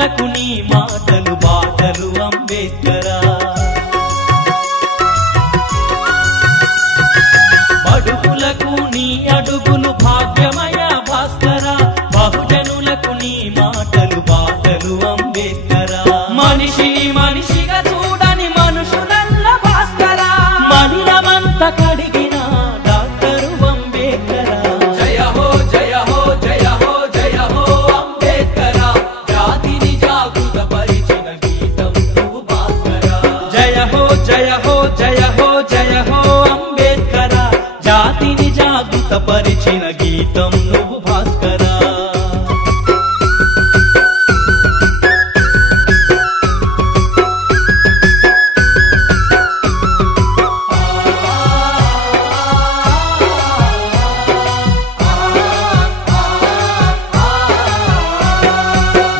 బహుజనులకు నీ మాటలు బాటలు అంబేద్కరా. బడుగులకు నీ అడుగులు భాగ్యమయ భాస్కరా. బహుజనులకు నీ మాటలు బాటలు అంబేద్కరా. మనిషిని మనిషిగా చూడని మనుషులల్ల భాస్కరా. మనిలమంత కడిగిన డాక్టరు అంబేద్కరా. జయ హో జయ హో జయ హో జయ హో అంబేద్కరా. జాతిని జాగృత పరిచిన గీతం నువ్వు భాస్కరా. జయ హో జయ హో జయ హో జయ హో అంబేద్కరా. జాతిని జాగృత పరిచిన గీతం నువ్వు భాస్కరా.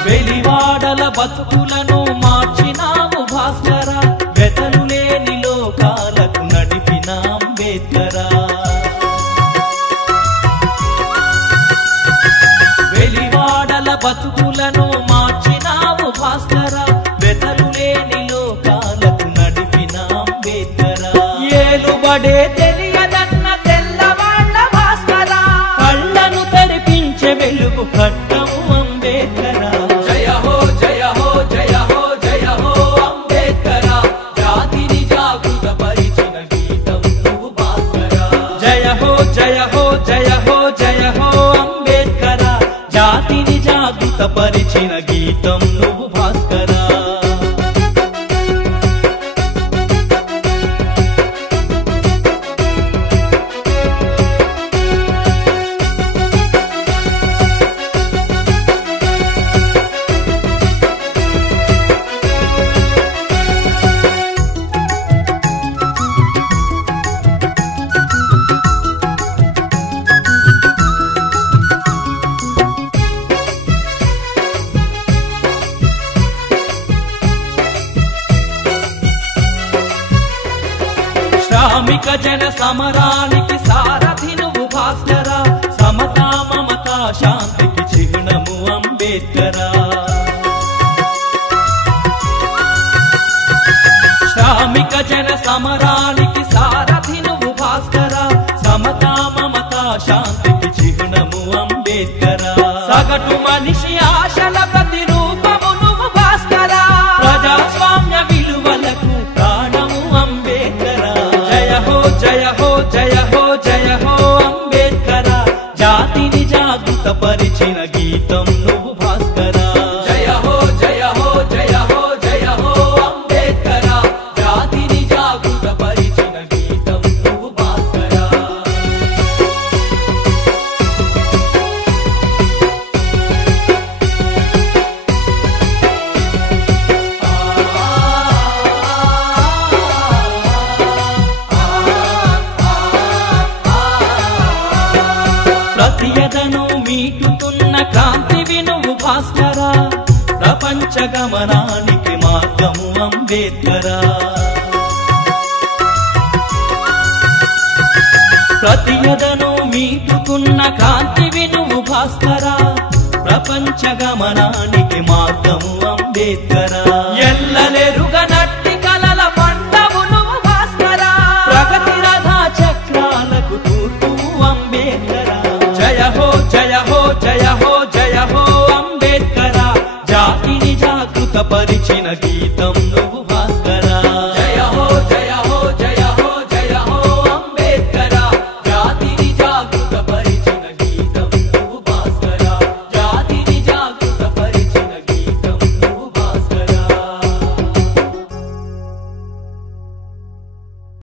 వెలివాడల బతుకులను మార్చినావు భాస్కరా. వెతలు లేని లోకాలకు నడిపిన అంబేద్కరా. వెలివాడల బతుకులను మార్చినావు భాస్కరా. వెతలు లేని లోకాలకు నడిపిన అంబేద్కరా. ఏలుబడే తెలియదన్న తెల్లవాళ్ళ భాస్కరా. కళ్ళను తెరిపించే వెలుగు కట్టము అంబేద్కరా. జయ హో జయ హో జయ హో జయ హో అంబేద్కరా. జాతిని జాగృత పరిచిన గీతం నువ్వు భాస్కరా. జయ హో జయ హో జయ హో జయ హో అంబేద్కరా. జాతిని జాగృత పరిచిన గీతం నువ్వు భాస్కరా. శ్రామిక జన సమరానికి సారథి నువ్వు భాస్కరా. సమతా మమతా శాంతికి చిహ్నము అంబేద్కరా. శ్రామిక జన సమరానికి సారథి నువ్వు భాస్కరా. సమతా మమతా శాంతికి చిహ్నము అంబేద్కరా. సగటు మనిషి ఆశల ప్రతిరూపము నువ్వు భాస్కరా. ప్రజాస్వామ్య విలువలకు ప్రాణము అంబేద్కరా. జయ హో జయ హో జయ హో జయ హో అంబేద్కరా. జాతిని జాగృత పరిచిన గీతం నువ్వు భాస్కరా. జయ హో జయ హో జయ హో జయ హో అంబేద్కరా. జాతిని జాగృత పరిచిన గీతం నువ్వు భాస్కరా. ప్రతియదను మీటుతున్న క్రాంతివి నువ్వు భాస్కరా. ప్రపంచ గమనానికి మార్గము అంబేద్కరా. ప్రతియదను మీటుతున్న క్రాంతివి నువ్వు భాస్కరా. ప్రపంచ గమనానికి మార్గము అంబేద్కరా. ఎల్లలెరుగనట్టి కలల పంటవు నువ్వు భాస్కరా. ప్రగతి రథ చక్రాలకు తూర్పు అంబేద్కరా. జయ హో జయ హో జయ హో జయ హో అంబేద్కరా. జాతిని జాగృత పరిచిన గీతం